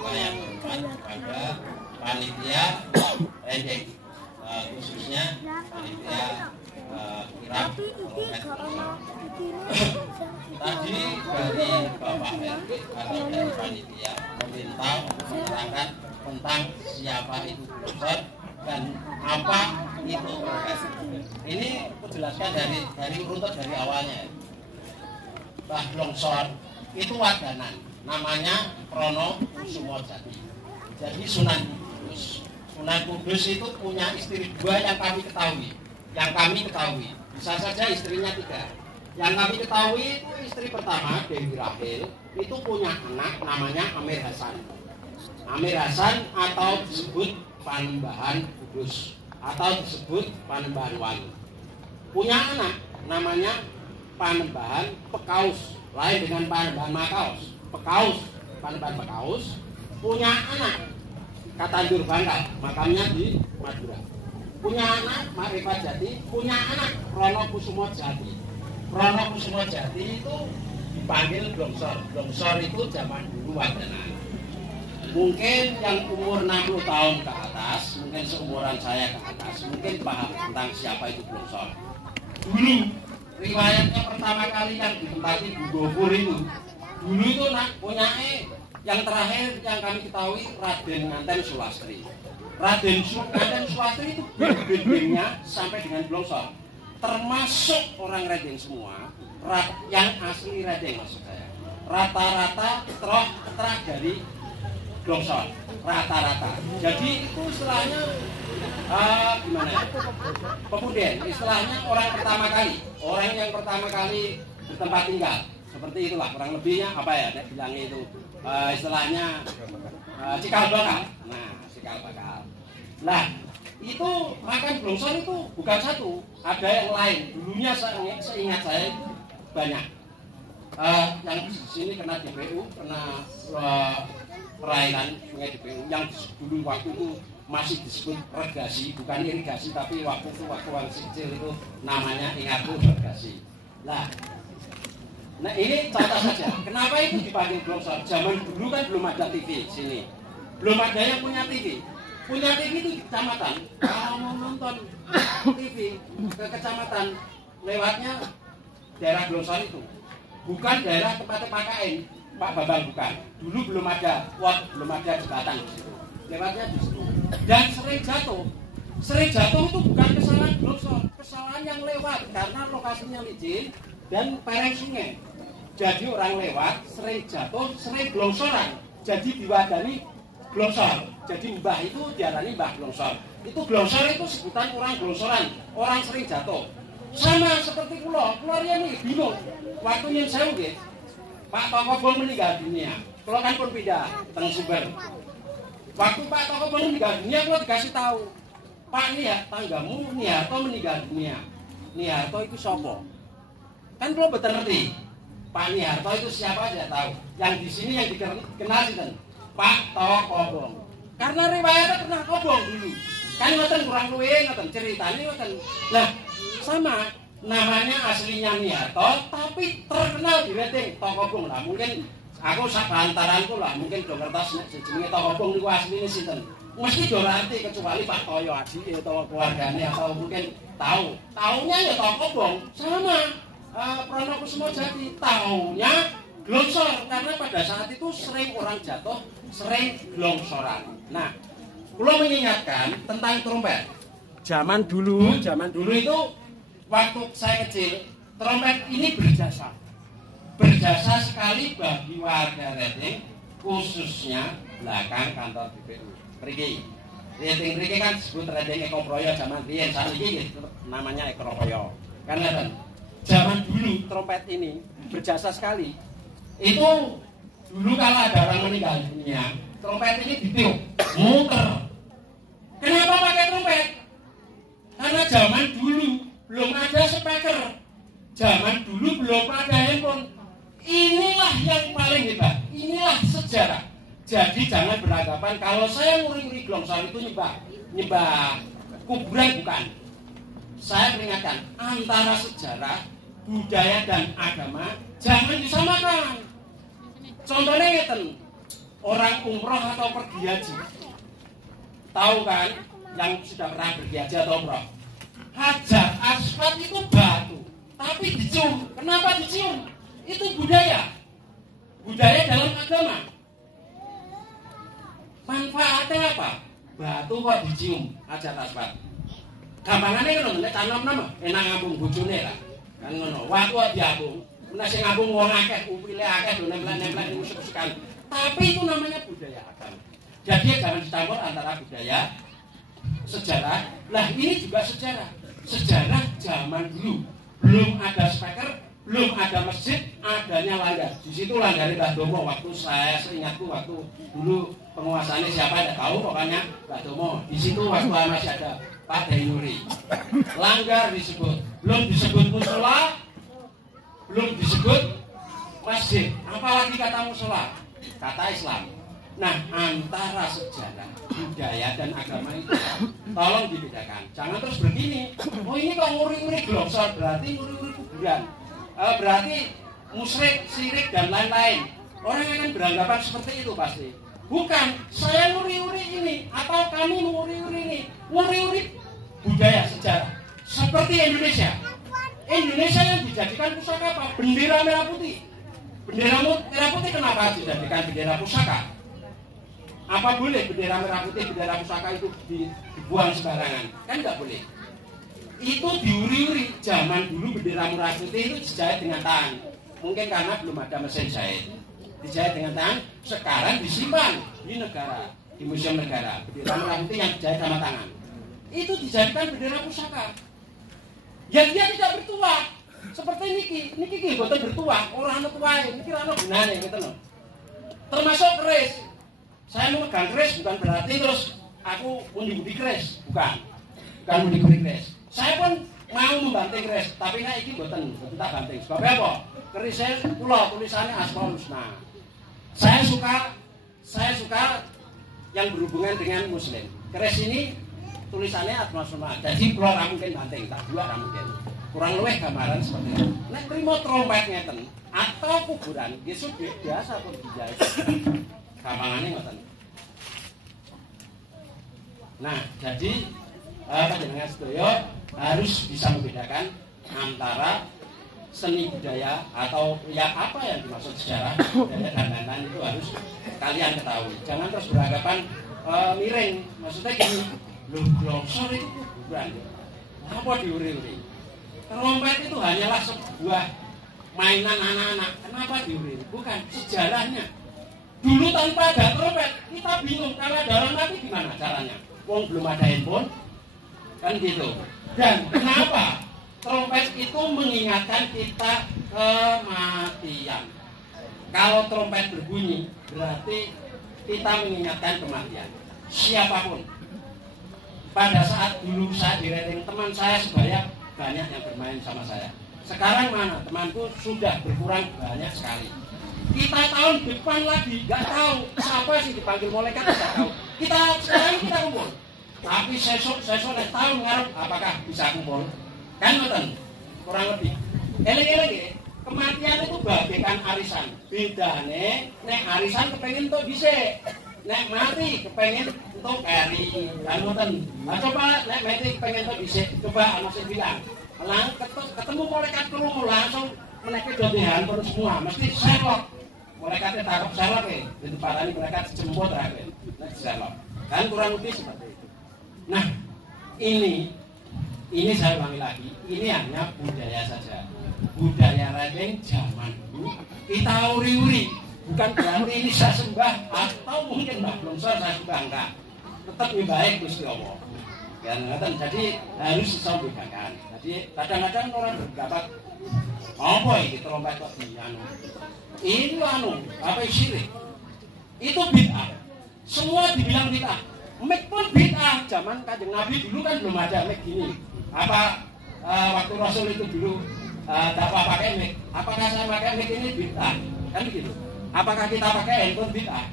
saya hormat kepada panitia Rendeng, khususnya panitia kirap Polres Blora. Tadi dari Bapak RT atau dari panitia meminta menerangkan tentang siapa itu longsor dan apa itu progres. Ini aku jelaskan dari runtut dari awalnya. Bah longsor itu wadanan, namanya Prono Kusumo Jati. Jadi Sunan Kudus. Sunan Kudus itu punya istri dua yang kami ketahui. Bisa saja istrinya tiga. Yang kami ketahui itu istri pertama Dewi Rahel itu punya anak namanya Amir Hasan. Amir Hasan atau disebut Panembahan Kudus atau disebut Panembahan Wali. Punya anak namanya Panembahan Pekaus, lain dengan Panembahan Makaus. Panembahan Pekaus punya anak Katandur Bangkal, makamnya di Madura. Punya anak Makrifat Jati, punya anak Prono Kusumo Jati. Prono Kusumo Jati itu dipanggil Blongsor. Blongsor itu zaman dulu wadanan. Mungkin yang umur 60 tahun ke atas, mungkin seumuran saya ke atas, mungkin paham tentang siapa itu Blongsor. Dulu riwayatnya pertama kali yang ditempati Gugopur itu, dulu itu punya yang terakhir yang kami ketahui Raden Nganten Sulastri. Raden Nganten Sulastri itu gendengnya sampai dengan Blongsor, termasuk orang Redeng semua, yang asli Redeng maksud saya. Rata-rata terah dari Blongsor, rata-rata. Jadi itu istilahnya gimana ya? Pemuden, istilahnya orang yang pertama kali bertempat tinggal. Seperti itulah kurang lebihnya apa ya? Bilangnya itu istilahnya cikal bakal. Nah, cikal bakal. Nah, itu makan Blongsor itu bukan satu, ada yang lain. Dulunya seingat saya itu banyak. Yang di sini kena DPU, kena perairan sungai DPU yang dulu waktu itu masih disebut regasi, bukan irigasi, tapi waktu itu waktu kecil itu namanya ingatku regasi. Nah ini contoh saja. Kenapa itu dipanggil Blongsor? Zaman dulu kan belum ada TV sini, belum ada yang punya TV. Punya TV itu di kecamatan. Kalau mau nonton TV ke kecamatan, lewatnya daerah Blongsor itu, bukan daerah tempatnya PKN. Pak Bambang bukan. Dulu belum ada jembatan di situ. Lewatnya di situ. Dan sering jatuh. Sering jatuh itu bukan kesalahan Blongsor, kesalahan yang lewat karena lokasinya licin dan pereng sungai. Jadi orang lewat sering jatuh, sering blongsoran. Jadi diwadani Blongsor. Jadi mbah itu diarani Mbah Blongsor. Itu Blongsor itu sebutan orang blongsoran, orang sering jatuh. Sama seperti pulau ini bingung. Waktu yang saya nggih, Pak Tokobong meninggal dunia. Kalau kan pun pindah teng Sumber. Waktu Pak Tokobong meninggal dunia, kalau dikasih tahu, Pak tanggamu Niharto meninggal dunia. Niharto itu sopo? Kan kalau betul ngerti. Pak Niharto itu siapa aja tahu. Yang di sini yang dikenal sih Pak Tokobong. Karena riwayatnya pernah kobong dulu. Kan ngoten kurang luwih ngoten ceritanya ngoten. Lah sama namanya aslinya Niharto tapi terkenal di Redeng Tokobong lah. Mungkin aku sak bantaranku lah, mungkin do ngertos nek jenenge Tokobong niku asline sinten. Mesti do ngerti kecuali Pak Toyo adike atau keluargane atau mungkin tahu. Taunya ya Tokobong sama Prono Kusumo Jati. Taunya Blongsor karena pada saat itu sering orang jatuh, sering blongsoran. Nah, kula mengingatkan tentang trompet. Zaman dulu itu waktu saya kecil, trompet ini berjasa sekali bagi warga Redeng, khususnya belakang kantor DPU. Redeng kan disebut Redeng Ekoproyo zaman riyen, saiki namanya Ekoproyo. Karena zaman dulu trompet ini berjasa sekali. Itu dulu kalau ada orang meninggal dunia, trompet ini ditiup, muter. Kenapa pakai trompet? Karena zaman dulu belum ada speaker, zaman dulu belum ada handphone. Inilah yang paling hebat, inilah sejarah. Jadi jangan beranggapan kalau saya nguri-nguri Blongsor itu nyembah kuburan, bukan. Saya peringatkan antara sejarah, budaya dan agama jangan disamakan. Contohnya ngeten, orang umroh atau pergi haji. Tahu kan yang sudah pernah pergi haji atau umroh? Hajar aswad itu batu, tapi dicium. Kenapa dicium? Itu budaya dalam agama. Manfaatnya apa? Batu kok dicium hajar aswad. Gampangane ngono, nek tanam nama enak ngambung bojone lah. Kan ngono. Waktu diambung, nek sing ngambung wong akeh, upile akeh do nempel-nempel musik-musikan. Tapi itu namanya budaya agama. Jadi jangan dicampur antara budaya sejarah. Lah ini juga sejarah. Sejarah zaman dulu belum ada speaker, belum ada masjid, adanya langgar. Di situ langgar Mbah Domo. Waktu saya seingatku waktu dulu penguasanya siapa tidak tahu, pokoknya Mbah Domo. Di situ waktu masih ada Pak Dainuri. Langgar disebut, belum disebut musola, belum disebut masjid. Apalagi kata musola, kata Islam. Nah, antara sejarah, budaya dan agama itu tolong dibedakan. Jangan terus begini. Oh ini kok nguri-nguri glosor, berarti nguri-nguri kuburan. Berarti musyrik, syirik dan lain-lain. Orang akan beranggapan seperti itu pasti. Bukan, saya nguri-nguri ini atau kami nguri-nguri ini. Nguri-nguri budaya sejarah. Seperti Indonesia. Indonesia yang dijadikan pusaka apa? Bendera merah putih. Bendera merah putih kenapa dijadikan bendera pusaka? Apa boleh bendera merah putih, bendera pusaka itu dibuang sembarangan? Kan nggak boleh. Itu diuri-uri. Zaman dulu bendera merah putih itu dijahit dengan tangan. Mungkin karena belum ada mesin jahit. Dijahit dengan tangan. Sekarang disimpan di negara, di museum negara. Bendera merah putih yang dijahit sama tangan. Itu dijadikan bendera pusaka. Yang dia tidak bertuah. Seperti niki boten bertuah. Orang anu tuae, niki ora ono gunane gitu loh. Termasuk keris. Saya memegang keris bukan berarti terus aku mundi-mundi keris, bukan mundi-mundi keris. Saya pun mau membanting keris, tapi nek iki boten tak banting. Sebab apa? Kerisnya kula tulisannya Asmaul Husna. Saya suka yang berhubungan dengan muslim. Keris ini tulisannya Asmaul Husna. Jadi kula ora mungkin banting, tak dua ora mungkin. Kurang luwih gambaran seperti itu. Nek trimo trompet ngeten atau kuburan, nggih sudah biasa pun dijahit. Gampangane ngoten. Nah, jadi panjenengan sedaya harus bisa membedakan antara seni budaya atau ya apa yang dimaksud sejarah budaya dan lain-lain itu harus kalian ketahui. Jangan terus beranggapan miring. Maksudnya gini, loh glosor itu kuburan. Apa diuri-uri? Trompet itu hanyalah sebuah mainan anak-anak. Kenapa diuri-uri? Bukan sejarahnya. Dulu tanpa ada trompet, kita bingung kalau ada orang mati gimana caranya? Wong belum ada handphone, kan gitu. Dan kenapa? Trompet itu mengingatkan kita kematian. Kalau trompet berbunyi, berarti kita mengingatkan kematian. Siapapun. Pada saat dulu saya di rating, teman saya sebaya banyak yang bermain sama saya. Sekarang mana? Temanku sudah berkurang banyak sekali. Kita tahun depan lagi nggak tahu siapa sih dipanggil malaikat, nggak tahu. Sekarang kita kumpul, tapi sesok tahun ngarep apakah bisa kumpul? Kan ngoten, kurang lebih. Eling-eling kematian itu bagaikan arisan. Bedane nek arisan kepengen untuk dhisik, nek mati kepengen untuk keri. Kan ngoten. Nah, coba nek mati kepengen untuk dhisik, coba ana sing bilang, ketemu malaikat krungu langsung menaiki dotehan terus semua, mesti Sherlock. Malaikatnya takut Sherlock ya, di tempat ini malaikat jemput terakhir, Sherlock. Kan kurang lebih seperti itu. Nah, ini saya ulangi lagi, ini hanya budaya saja. Budaya rating zaman dulu kita uri-uri, bukan berarti ini saya sembah atau mungkin Mbah Blongso saya sembah, enggak. Tetap lebih baik Gusti Allah. Ya, jadi harus disampaikan. Jadi kadang-kadang orang berpendapat apa ini trompet kok dianu? Ini apa syirik? Itu bid'ah. Semua dibilang bid'ah. Mic pun bid'ah. Zaman Kanjeng Nabi dulu kan belum ada mic gini. Apa waktu Rasul itu dulu dakwah pakai mic? Apakah saya pakai mic ini bid'ah? Kan begitu. Apakah kita pakai handphone bid'ah?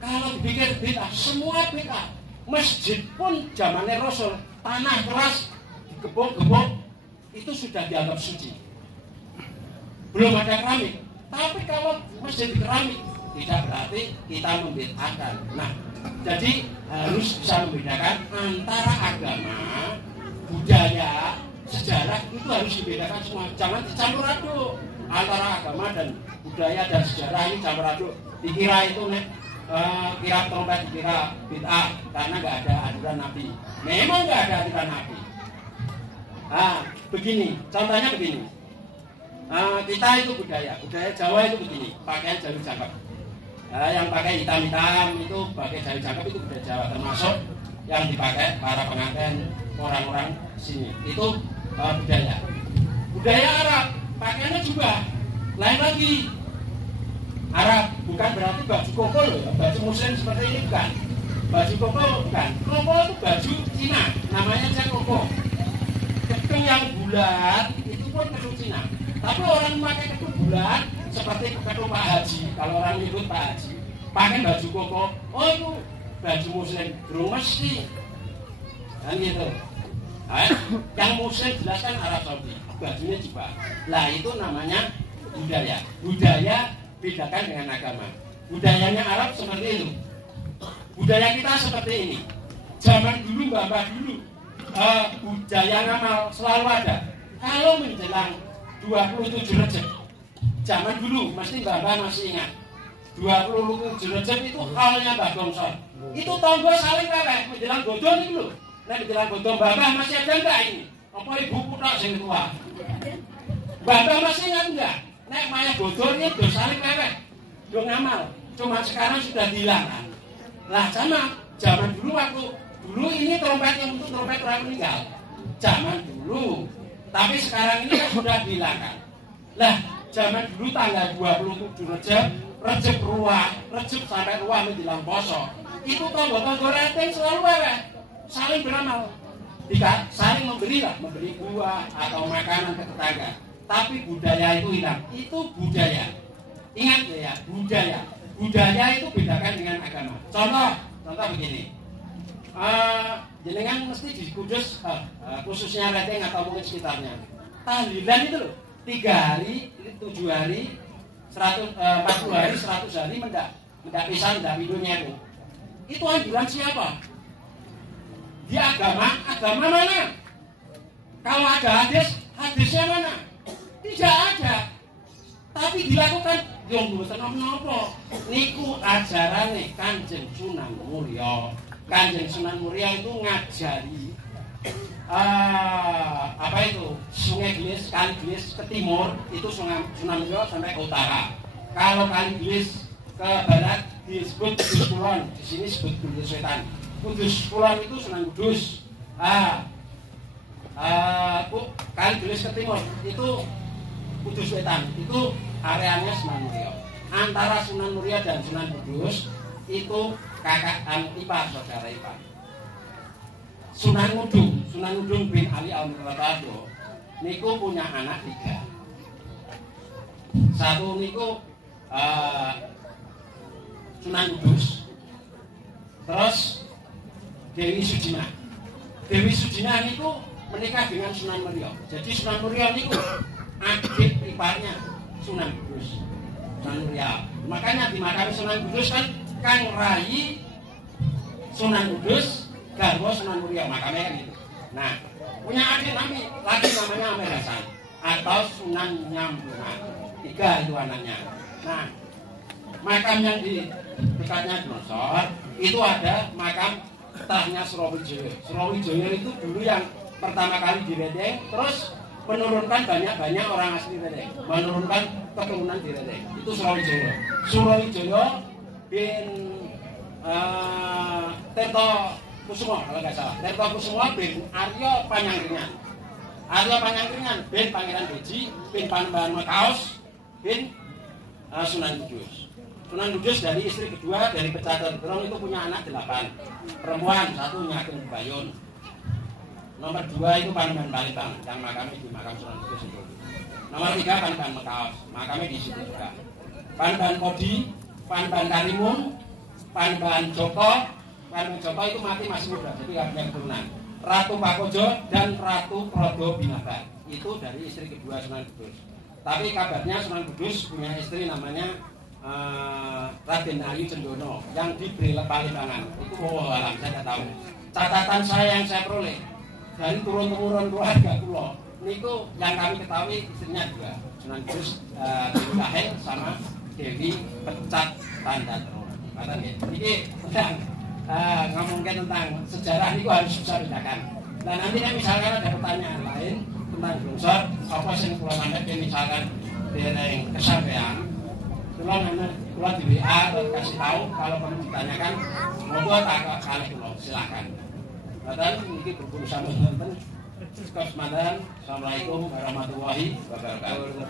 Kalau dipikir bid'ah, semua bid'ah. Masjid pun zamannya Rasul, tanah keras digebok-gebok itu sudah dianggap suci. Belum ada keramik. Tapi kalau masjid keramik tidak berarti kita membedakan. Nah, jadi harus bisa membedakan antara agama, budaya, sejarah itu harus dibedakan semua. Jangan dicampur aduk antara agama dan budaya dan sejarah ini campur aduk. Dikira itu kira trompet dikira bid'ah karena nggak ada aturan Nabi. Memang nggak ada aturan Nabi. Nah, begini, contohnya begini. Kita itu budaya Jawa itu begini, pakaian jalur jangkep. Yang pakai hitam-hitam itu pakai jalur jangkep itu budaya Jawa, termasuk yang dipakai para pengantin orang-orang sini. Itu budaya. Budaya Arab, pakaiannya juga lain lagi. Arab bukan berarti baju koko loh, baju muslim seperti ini bukan. Baju koko bukan. Koko itu baju Cina, namanya aja koko. Kedung yang bulat itu pun kedung Cina. Tapi orang pakai kedung bulat seperti kedung Pak Haji. Kalau orang nyebut Pak Haji, pakai baju koko, oh itu baju muslim. Belum mesti. Kan gitu. Yang muslim jelaskan Arab Saudi, bajunya jubah. Lah itu namanya budaya. Budaya bedakan dengan agama. Budayanya Arab seperti itu. Budaya kita seperti ini. Zaman dulu, bapak dulu, budaya ngamal selalu ada. Kalau menjelang 27 Rejab, zaman dulu, mesti bapak masih ingat. 27 Rejab itu halnya Mbah Gongson. Itu tonggo saling leleh menjelang godon itu loh. Nah menjelang godon bapak masih ada enggak ini? Apa ibu putak sing tua? Bapak masih ingat enggak? Nek maya bodor ini udah saling lewat, udah ngamal. Cuma sekarang sudah dihilangkan. Lah zaman dulu waktu dulu ini trompet yang untuk trompet orang meninggal. Zaman dulu. Tapi sekarang ini kan sudah dihilangkan. Lah zaman dulu tanggal 27 Rejab ruah, Rejab sampai ruah menjelang poso. Itu tonggo-tonggo rating selalu lewat, saling beramal. Tidak saling memberi buah atau makanan ke tetangga. Tapi budaya itu hilang. Itu budaya. Ingat ya, budaya. Budaya itu bedakan dengan agama. Contoh begini. Jenengan mesti di Kudus, khususnya Rating atau mungkin sekitarnya. Tahlilan itu loh, 3 hari, 7 hari, 40 hari, 100 hari mendak pisang, mendak videonya itu. Itu anjuran siapa? Di agama mana? Kalau ada hadisnya mana? Tidak ada. Tapi dilakukan yang mboten napa. Niku ajarane Kanjeng Sunan Muria. Kanjeng Sunan Muria itu ngajari Sungai Gelis, Kali Gelis ke timur itu Sunan Muria sampai ke utara. Kalau Kali Gelis ke barat disebut Kudus Kulon, di sini disebut Kudus Wetan. Kudus Kulon itu Sunan Kudus. Kali Gelis ke timur itu Kudus Wetan, itu areanya Sunan Muria. Antara Sunan Muria dan Sunan Kudus itu kakak ipar, saudara ipar. Sunan Ngudung bin Ali Al-Murtado niku punya anak 3. Satu niku Sunan Kudus. Terus Dewi Sujina. Dewi Sujina niku menikah dengan Sunan Muria. Jadi Sunan Muria niku adik iparnya Sunan Kudus, Sunan Muria. Makanya di makam Sunan Kudus kan Kang Rai Sunan Kudus, garwa Sunan Muria, makamnya kan gitu. Nah, punya adik lagi namanya Amir Hasan atau Sunan Nyambungan. 3 itu anaknya. Nah, makam yang di dekatnya Dnosor itu ada makam terakhirnya Surawijaya. Surawijaya itu dulu yang pertama kali di Redeng, terus menurunkan banyak orang asli Redeng, menurunkan keturunan di Redeng. Itu Surawijaya. Surawijaya bin Tirto Kusumo kalau nggak salah. Tirto Kusumo bin Aryo Panyangkringan. Aryo Panyangkringan bin Pangeran Beji bin Panembahan Mekaos bin Sunan Kudus. Sunan Kudus dari istri kedua dari Pecatur Gerong itu punya anak 8 perempuan, 1 Nyageng Bayun. Nomor 2 itu Panembahan Palembang yang makamnya di makam Sunan Kudus itu. Nomor 3 Panembahan Mekaos, makamnya di situ juga. Panembahan Kodi, Panembahan Karimun, Panembahan Joko. Panembahan Joko itu mati masih muda, jadi nggak punya keturunan. Ratu Pakojo dan Ratu Prodo Binabar itu dari istri kedua Sunan Kudus. Tapi kabarnya Sunan Kudus punya istri namanya Raden Ayu Cendono yang diberi Palimbangan. Itu alam saya tahu. Catatan saya yang saya peroleh dari turun-temurun keluarga kula niku yang kami ketahui istrinya juga Sunan Kudus Dewi Lahir sama Dewi Pecat Tanda Terus. Kata ini tentang ngomongin tentang sejarah niku harus bisa bedakan. Dan nanti misalkan ada pertanyaan lain tentang longsor, apa sing kula sampeyan misalkan dereng kesampaian, kula di WA atau kasih tahu kalau perlu ditanyakan, monggo tak kali kula silakan. Dan ini berhubung sama teman-teman. Assalamualaikum warahmatullahi wabarakatuh.